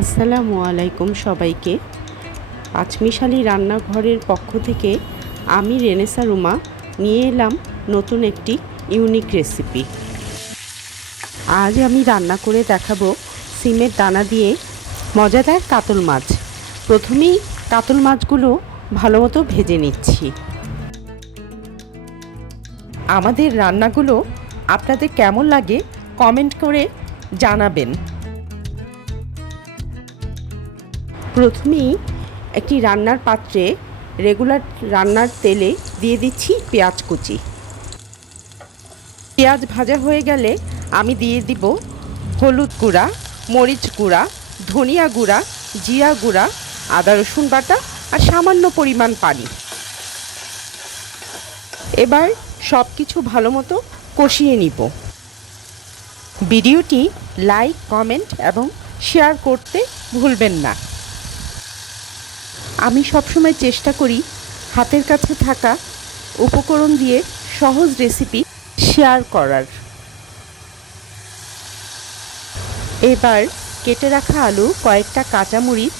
আসসালামু আলাইকুম সবাইকে। পাঁচমিশালি রান্নাঘরের পক্ষ থেকে আমি রেনেসা রুমা নিয়ে এলাম নতুন একটি ইউনিক রেসিপি। আজ আমি রান্না করে দেখাবো সিমের দানা দিয়ে মজাদার কাতল মাছ। প্রথমেই কাতল মাছগুলো ভালো মতো ভেজে নিচ্ছি। আমাদের রান্নাগুলো আপনাদের কেমন লাগে কমেন্ট করে জানাবেন। প্রথমেই একটি রান্নার পাত্রে রেগুলার রান্নার তেলে দিয়ে দিচ্ছি পেঁয়াজ কুচি। পেঁয়াজ ভাজা হয়ে গেলে আমি দিয়ে দিব হলুদ গুঁড়া, মরিচ গুঁড়া, ধনিয়া গুঁড়া, জিরা গুঁড়া, আদা রসুন বাটা আর সামান্য পরিমাণ পানি। এবার সব কিছু ভালো মতো কষিয়ে নিব। ভিডিওটি লাইক, কমেন্ট এবং শেয়ার করতে ভুলবেন না। আমি সবসময় চেষ্টা করি হাতের কাছে থাকা উপকরণ দিয়ে সহজ রেসিপি শেয়ার করার। এবার কেটে রাখা আলু, কয়েকটা কাঁচামরিচ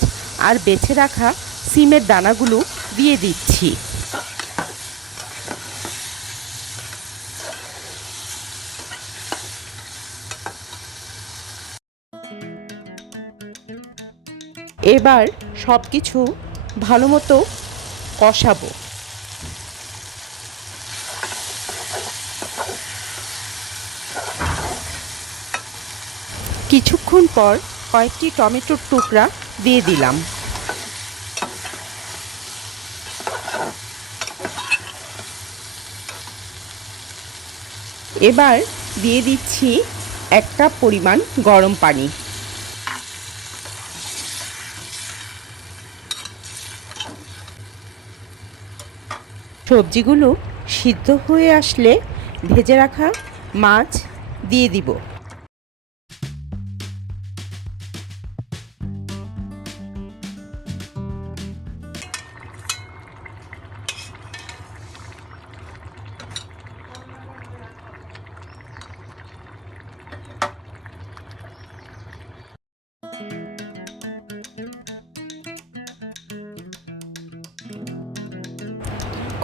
আর বেছে রাখা সিমের দানাগুলো দিয়ে দিচ্ছি। এবার সব কিছু ভালো মতো কষাবো। কিছুক্ষণ পর কয়েকটি টমেটোর টুকরা দিয়ে দিলাম। এবার দিয়ে দিচ্ছি 1 কাপ পরিমাণ গরম পানি। সবজিগুলো সিদ্ধ হয়ে আসলে ভেজে রাখা মাছ দিয়ে দিব।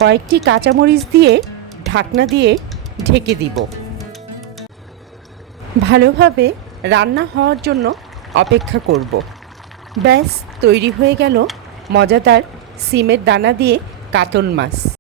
কয়েকটি কাঁচামরিচ দিয়ে ঢাকনা দিয়ে ঢেকে দিব। ভালোভাবে রান্না হওয়ার জন্য অপেক্ষা করব। ব্যাস তৈরি হয়ে গেল মজাদার সিমের দানা দিয়ে কাতল মাছ।